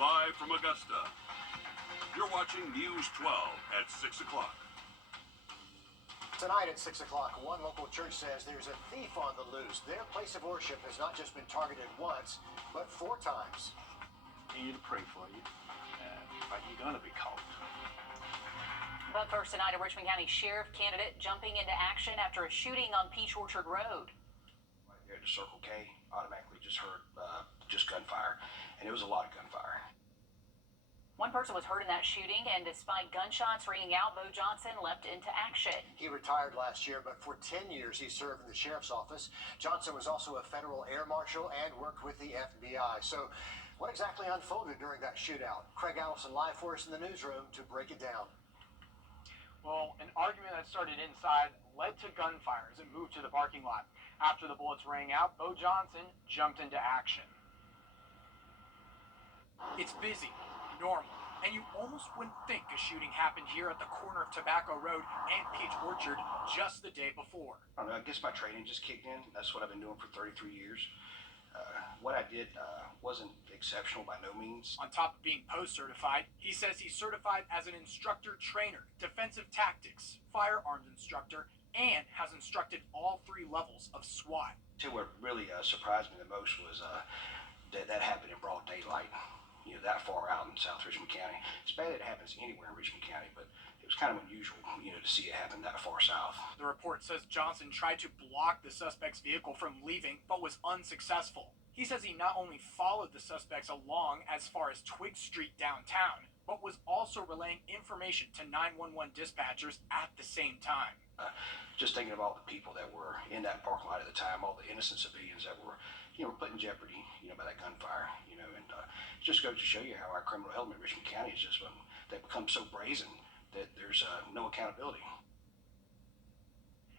Live from Augusta, you're watching News 12 at 6 o'clock. Tonight at 6 o'clock, one local church says there's a thief on the loose. Their place of worship has not just been targeted once, but 4 times. Continue to pray for you, but you're going to be caught. But first tonight, a Richmond County Sheriff candidate jumping into action after a shooting on Peach Orchard Road. Right there at the Circle K, automatically just heard just gunfire, and it was a lot of gunfire. One person was hurt in that shooting, and despite gunshots ringing out, Bo Johnson leapt into action. He retired last year, but for 10 years he served in the sheriff's office. Johnson was also a federal air marshal and worked with the FBI. So what exactly unfolded during that shootout? Craig Allison live for us in the newsroom to break it down. Well, an argument that started inside led to gunfire as it moved to the parking lot. After the bullets rang out, Bo Johnson jumped into action. It's busy, normal, and you almost wouldn't think a shooting happened here at the corner of Tobacco Road and Peach Orchard just the day before. I don't know, I guess my training just kicked in. That's what I've been doing for 33 years. What I did wasn't exceptional by no means. On top of being post certified, he says he's certified as an instructor trainer, defensive tactics, firearms instructor, and has instructed all 3 levels of SWAT. What really surprised me the most was that happened in broad daylight, you know, that far out in South Richmond County. It's bad it happens anywhere in Richmond County, but it was kind of unusual, you know, to see it happen that far south. The report says Johnson tried to block the suspect's vehicle from leaving, but was unsuccessful. He says he not only followed the suspects along as far as Twig Street downtown, but was also relaying information to 911 dispatchers at the same time. Just thinking of all the people that were in that parking lot at the time, all the innocent civilians that were, you know, put in jeopardy, you know, by that gunfire, you know, and it just goes to show you how our criminal element in Richmond County is just they've become so brazen that there's no accountability.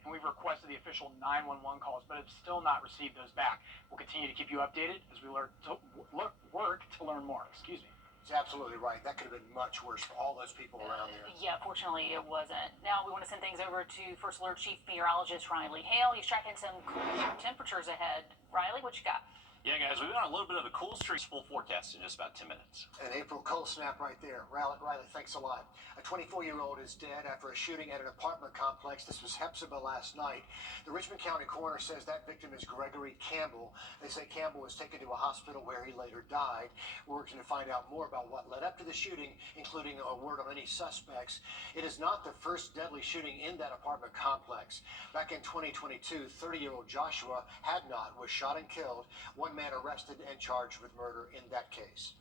And we've requested the official 911 calls, but have still not received those back. We'll continue to keep you updated as we work to learn more. Excuse me. He's absolutely right. That could have been much worse for all those people around there. Yeah, fortunately it wasn't. Now we want to send things over to First Alert Chief Meteorologist Riley Hale. He's tracking some cooler temperatures ahead. Riley, what you got? Yeah, guys, we've got a little bit of a cool streak full forecast in just about 10 minutes. An April cold snap right there. Riley, thanks a lot. A 24-year-old is dead after a shooting at an apartment complex. This was Hepzibah last night. The Richmond County coroner says that victim is Gregory Campbell. They say Campbell was taken to a hospital where he later died. We're working to find out more about what led up to the shooting, including a word on any suspects. It is not the first deadly shooting in that apartment complex. Back in 2022, 30-year-old Joshua Hadnot was shot and killed. One man arrested and charged with murder in that case.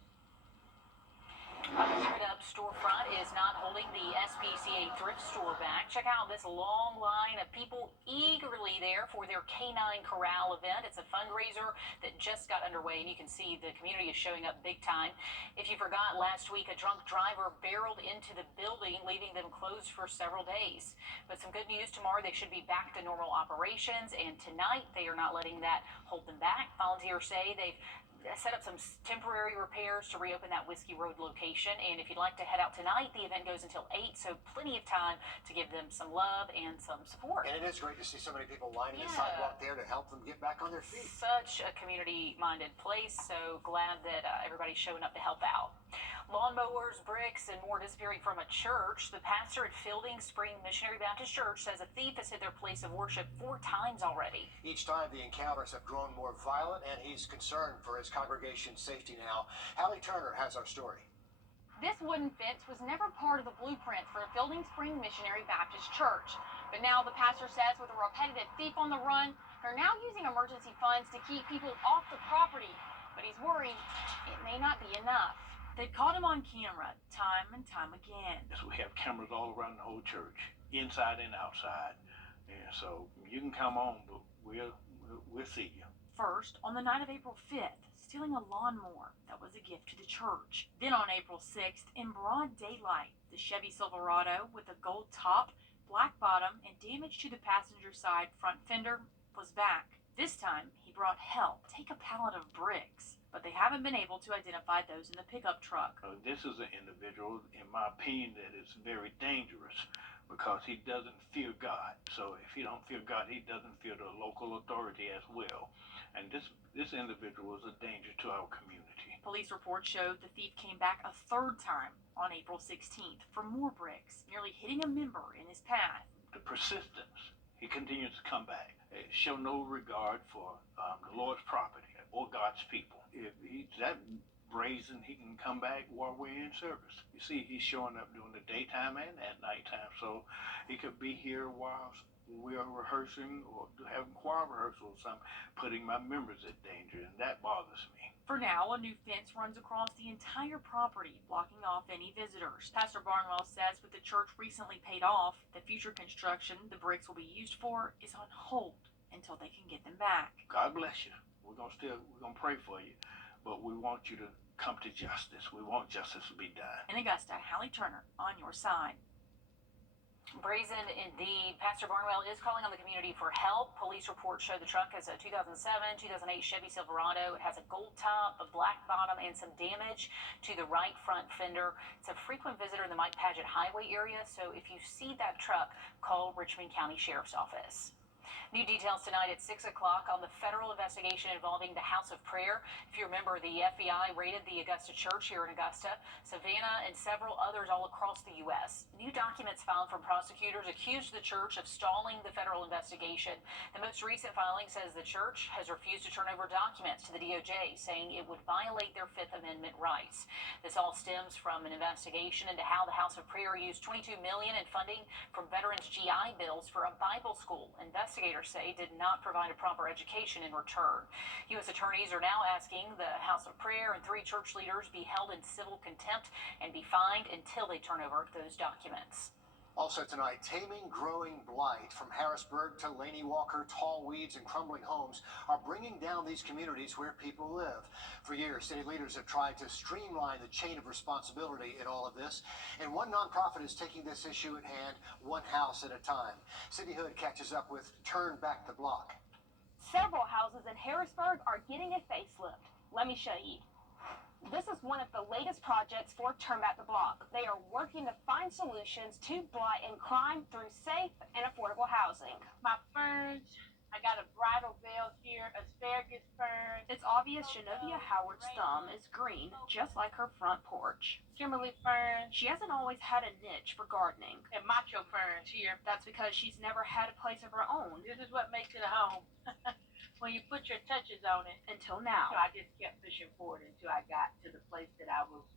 A Straight Up storefront is not holding the SPCA thrift store back. Check out this long line of people eagerly there for their Canine Corral event. It's a fundraiser that just got underway, and you can see the community is showing up big time. If you forgot, last week a drunk driver barreled into the building, leaving them closed for several days. But some good news, tomorrow they should be back to normal operations, and tonight they are not letting that hold them back. Volunteers say they've set up some temporary repairs to reopen that Whiskey Road location, and if you'd like to head out tonight, the event goes until 8, so plenty of time to give them some love and some support. And it is great to see so many people lining the sidewalk there to help them get back on their feet. Such a community-minded place, so glad that everybody's showing up to help out. Lawnmowers, bricks, and more disappearing from a church. The pastor at Fielding Spring Missionary Baptist Church says a thief has hit their place of worship 4 times already. Each time the encounters have grown more violent, and he's concerned for his congregation's safety now. Hallie Turner has our story. This wooden fence was never part of the blueprint for Fielding Spring Missionary Baptist Church. But now the pastor says with a repetitive thief on the run, they're now using emergency funds to keep people off the property. But he's worried it may not be enough. They caught him on camera time and time again. So we have cameras all around the whole church, inside and outside. And so you can come on, but we'll see you. First, on the night of April 5th, stealing a lawnmower that was a gift to the church. Then on April 6th, in broad daylight, the Chevy Silverado with a gold top, black bottom, and damage to the passenger side front fender was back. This time, he brought help. Take a pallet of bricks. But they haven't been able to identify those in the pickup truck. This is an individual, in my opinion, that is very dangerous because he doesn't fear God. So if he don't fear God, he doesn't fear the local authority as well. And this individual is a danger to our community. Police reports showed the thief came back a third time on April 16th for more bricks, nearly hitting a member in his path. The persistence, he continues to come back. Show no regard for the Lord's property or God's people. If he's that brazen, he can come back while we're in service. You see, he's showing up during the daytime and at nighttime, so he could be here while we are rehearsing or having choir rehearsals. I'm putting my members at danger, and that bothers me. For now, a new fence runs across the entire property, blocking off any visitors. Pastor Barnwell says with the church recently paid off, the future construction the bricks will be used for is on hold until they can get them back. God bless you. We're gonna pray for you, but we want you to come to justice. We want justice to be done. In Augusta, Hallie Turner on your side. Brazen indeed. Pastor Barnwell is calling on the community for help. Police reports show the truck is a 2007, 2008 Chevy Silverado. It has a gold top, a black bottom, and some damage to the right front fender. It's a frequent visitor in the Mike Paget Highway area, so if you see that truck, call Richmond County Sheriff's Office. New details tonight at 6 o'clock on the federal investigation involving the House of Prayer. If you remember, the FBI raided the Augusta Church here in Augusta, Savannah, and several others all across the U.S. New documents filed from prosecutors accused the church of stalling the federal investigation. The most recent filing says the church has refused to turn over documents to the DOJ, saying it would violate their Fifth Amendment rights. This all stems from an investigation into how the House of Prayer used $22 million in funding from veterans' GI bills for a Bible school. Investigators say did not provide a proper education in return. U.S. attorneys are now asking the House of Prayer and 3 church leaders be held in civil contempt and be fined until they turn over those documents. Also tonight, taming growing blight. From Harrisburg to Laney Walker, tall weeds and crumbling homes are bringing down these communities where people live. For years, city leaders have tried to streamline the chain of responsibility in all of this, and one nonprofit is taking this issue at hand, one house at a time. Sydney Hood catches up with Turn Back the Block. Several houses in Harrisburg are getting a facelift. Let me show you. This is one of the latest projects for Turn Back the Block. They are working to find solutions to blight and crime through safe and affordable housing. My ferns, I got a bridal veil here, asparagus ferns. It's obvious Genovia Howard's thumb is green, just like her front porch. Kimberly ferns. She hasn't always had a niche for gardening. And macho ferns here. That's because she's never had a place of her own. This is what makes it a home. When you put your touches on it. Until now. So I just kept pushing forward until I got to the place that I was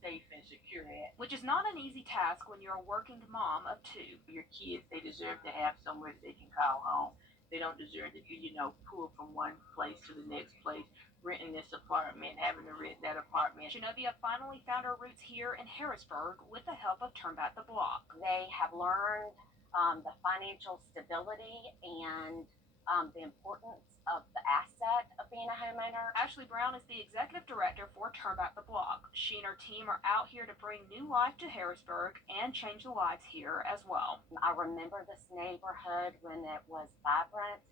safe and secure at. Which is not an easy task when you're a working mom of 2. Your kids, they deserve to have somewhere that they can call home. They don't deserve to be, pulled from one place to the next place, renting this apartment, having to rent that apartment. Genovia finally found her roots here in Harrisburg with the help of Turn Back the Block. They have learned the financial stability and the importance of the asset of being a homeowner. Ashley Brown is the executive director for Turn Back the Block. She and her team are out here to bring new life to Harrisburg and change the lives here as well. I remember this neighborhood when it was vibrant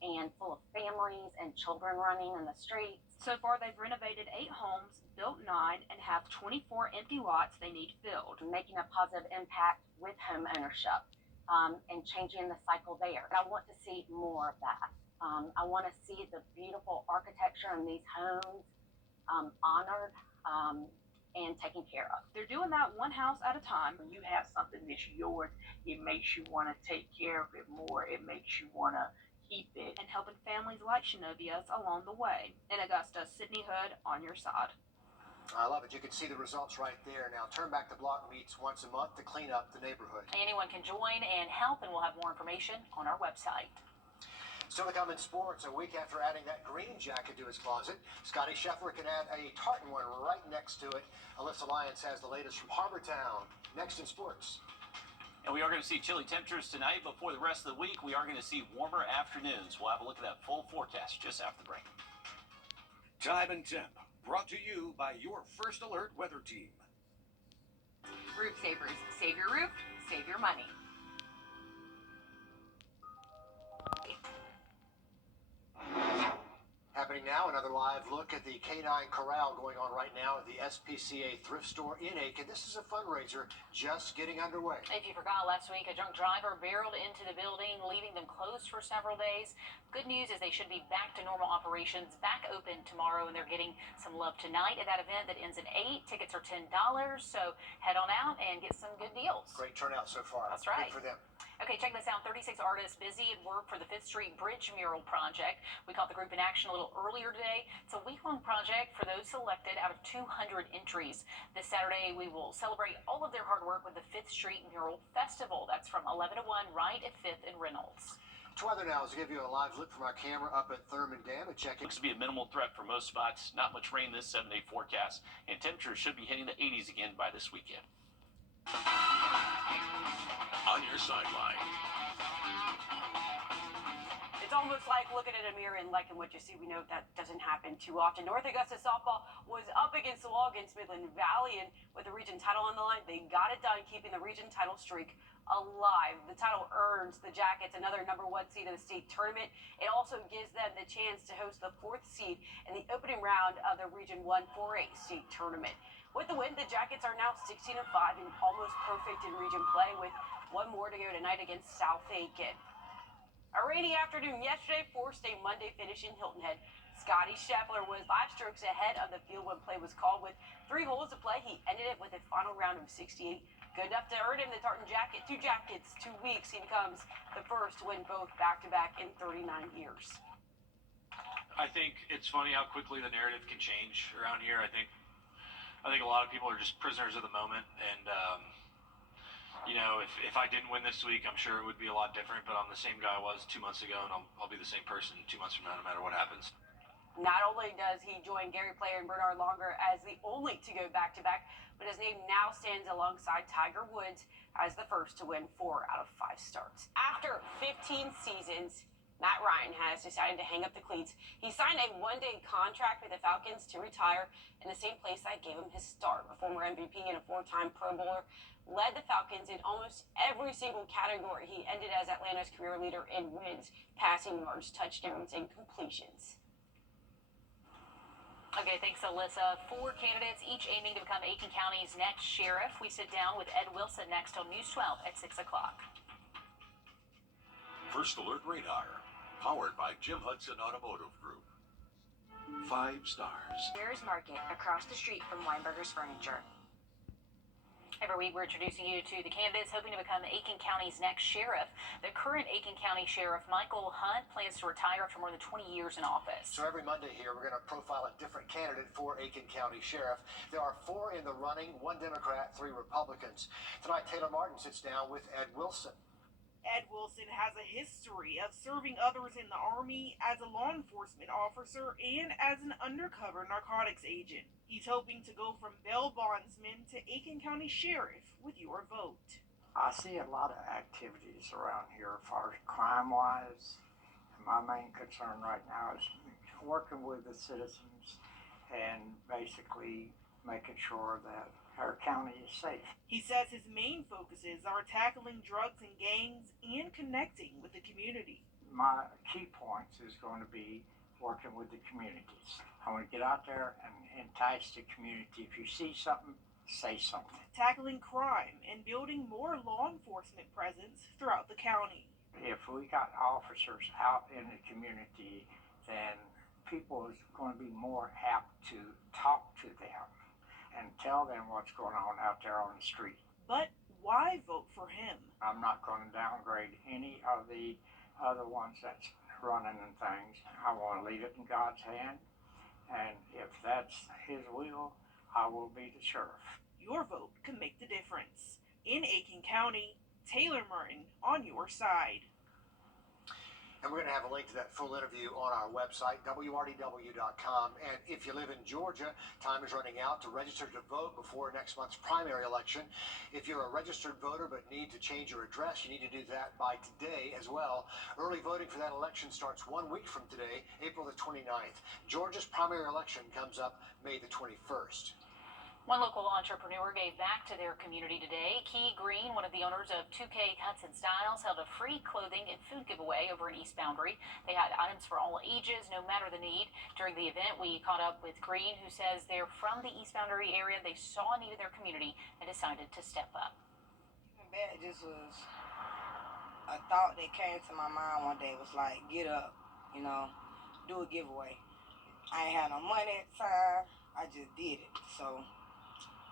and full of families and children running in the streets. So far, they've renovated 8 homes, built 9, and have 24 empty lots they need filled. Making a positive impact with home ownership. And changing the cycle there. I want to see more of that. I want to see the beautiful architecture in these homes honored and taken care of. They're doing that one house at a time. When you have something that's yours, it makes you want to take care of it more. It makes you want to keep it. And helping families like Genovia's along the way. In Augusta, Sydney Hood on your side. I love it. You can see the results right there. Now, Turn Back the Block meets once a month to clean up the neighborhood. Anyone can join and help, and we'll have more information on our website. Still to come in sports, a week after adding that green jacket to his closet, Scotty Scheffler can add a tartan one right next to it. Alyssa Lyons has the latest from Harbortown. Next in sports. And we are going to see chilly temperatures tonight, but for the rest of the week, we are going to see warmer afternoons. We'll have a look at that full forecast just after the break. Time and temp. Brought to you by your First Alert weather team. Roof Savers. Save your roof, save your money. Happening now, another live look at the Canine Corral going on right now at the SPCA thrift store in Aiken. This is a fundraiser just getting underway. If you forgot, last week a drunk driver barreled into the building, leaving them closed for several days. Good news is they should be back to normal operations, back open tomorrow, and they're getting some love tonight at that event that ends at 8. Tickets are $10, so head on out and get some good deals. Great turnout so far. That's right. Good for them. Okay, check this out. 36 artists busy at work for the 5th Street Bridge Mural Project. We caught the group in action a little earlier today. It's a week-long project for those selected out of 200 entries. This Saturday, we will celebrate all of their hard work with the 5th Street Mural Festival. That's from 11 to 1 right at 5th and Reynolds. To weather now, as we give you a live look from our camera up at Thurman Dam and check it. Looks to be a minimal threat for most spots. Not much rain this 7-day forecast, and temperatures should be hitting the 80s again by this weekend. On your sideline. It's almost like looking at a mirror and liking what you see. We know that doesn't happen too often. North Augusta softball was up against the wall against Midland Valley, and with the region title on the line, they got it done, keeping the region title streak alive. The title earns the Jackets another #1 seed in the state tournament. It also gives them the chance to host the 4th seed in the opening round of the Region 1 4A state tournament. With the win, the Jackets are now 16-5 and almost perfect in region play, with one more to go tonight against South Aiken. A rainy afternoon yesterday forced a Monday finish in Hilton Head. Scotty Scheffler was 5 strokes ahead of the field when play was called. With 3 holes to play, he ended it with a final round of 68. Good enough to earn him the Tartan Jacket. 2 jackets, 2 weeks. He becomes the first to win both back-to-back in 39 years. I think it's funny how quickly the narrative can change around here. I think a lot of people are just prisoners of the moment, and you know, if I didn't win this week, I'm sure it would be a lot different, but I'm the same guy I was 2 months ago, and I'll be the same person 2 months from now, no matter what happens. Not only does he join Gary Player and Bernard Longer as the only to go back-to-back, but his name now stands alongside Tiger Woods as the first to win 4 out of 5 starts. After 15 seasons, Matt Ryan has decided to hang up the cleats. He signed a 1-day contract with the Falcons to retire in the same place that gave him his start. A former MVP and a 4-time Pro Bowler, led the Falcons in almost every single category. He ended as Atlanta's career leader in wins, passing yards, touchdowns, and completions. Okay, thanks, Alyssa. 4 candidates, each aiming to become Aiken County's next sheriff. We sit down with Ed Wilson next on News 12 at 6 o'clock. First Alert Radar, powered by Jim Hudson Automotive Group. 5 stars. Bears Market, across the street from Weinberger's Furniture. Every week, we're introducing you to the candidates hoping to become Aiken County's next sheriff. The current Aiken County Sheriff, Michael Hunt, plans to retire after more than 20 years in office. So every Monday here, we're going to profile a different candidate for Aiken County Sheriff. There are 4 in the running, 1 Democrat, 3 Republicans. Tonight, Taylor Martin sits down with Ed Wilson. Ed Wilson has a history of serving others in the Army, as a law enforcement officer, and as an undercover narcotics agent. He's hoping to go from bail bondsman to Aiken County Sheriff with your vote. I see a lot of activities around here as far as crime-wise. And my main concern right now is working with the citizens and basically making sure that our county is safe. He says his main focuses are tackling drugs and gangs and connecting with the community. My key points is going to be working with the communities. I want to get out there and entice the community. If you see something, say something. Tackling crime and building more law enforcement presence throughout the county. If we got officers out in the community, then people is going to be more apt to talk to them and tell them what's going on out there on the street. But why vote for him? I'm not going to downgrade any of the other ones that's running and things. I want to leave it in God's hand, and if that's his will, I will be the sheriff. Your vote can make the difference. In Aiken County, Taylor Martin on your side. And we're going to have a link to that full interview on our website, wrdw.com. And if you live in Georgia, time is running out to register to vote before next month's primary election. If you're a registered voter but need to change your address, you need to do that by today as well. Early voting for that election starts 1 week from today, April the 29th. Georgia's primary election comes up May the 21st. One local entrepreneur gave back to their community today. Key Green, one of the owners of 2K Cuts and Styles, held a free clothing and food giveaway over in East Boundary. They had items for all ages, no matter the need. During the event, we caught up with Green, who says they're from the East Boundary area. They saw a need in their community and decided to step up. It just was a thought that came to my mind one day. It was like, get up, do a giveaway. I ain't had no money at the time. I just did it. So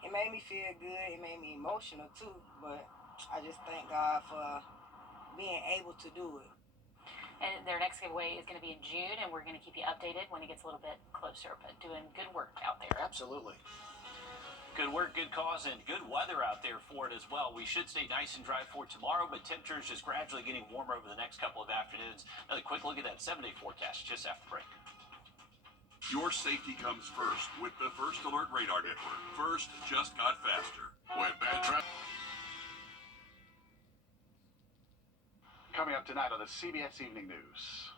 it made me feel good. It made me emotional too. But I just thank God for being able to do it. And their next giveaway is going to be in June, and we're going to keep you updated when it gets a little bit closer. But doing good work out there. Absolutely. Good work, good cause, and good weather out there for it as well. We should stay nice and dry for tomorrow, but temperatures just gradually getting warmer over the next couple of afternoons. Another quick look at that 7-day forecast just after the break. Your safety comes first with the First Alert Radar Network. First just got faster. When bad traffic. Coming up tonight on the CBS Evening News.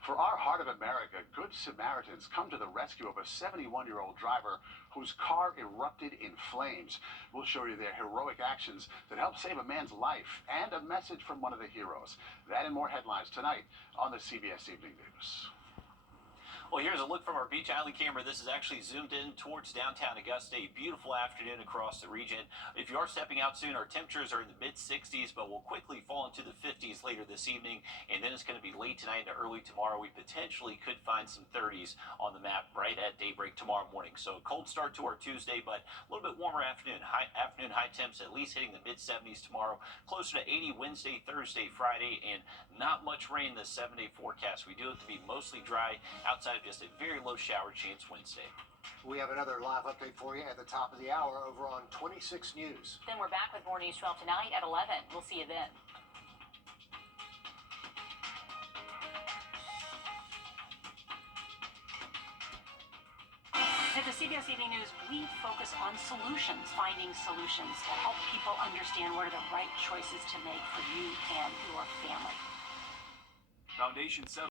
For our Heart of America, Good Samaritans come to the rescue of a 71-year-old driver whose car erupted in flames. We'll show you their heroic actions that helped save a man's life and a message from one of the heroes. That and more headlines tonight on the CBS Evening News. Well, here's a look from our Beach Island camera. This is actually zoomed in towards downtown Augusta. A beautiful afternoon across the region. If you are stepping out soon, our temperatures are in the mid-60s, but will quickly fall into the 50s later this evening. And then it's going to be late tonight and early tomorrow. We potentially could find some 30s on the map right at daybreak tomorrow morning. So a cold start to our Tuesday, but a little bit warmer afternoon. Afternoon high temps at least hitting the mid-70s tomorrow. Closer to 80 Wednesday, Thursday, Friday, and not much rain this 7-day forecast. We do it to be mostly dry outside of just a very low shower chance Wednesday. We have another live update for you at the top of the hour over on 26 News. Then we're back with more News 12 tonight at 11. We'll see you then. At the CBS Evening News, we focus on solutions, finding solutions to help people understand what are the right choices to make for you and your family. Foundation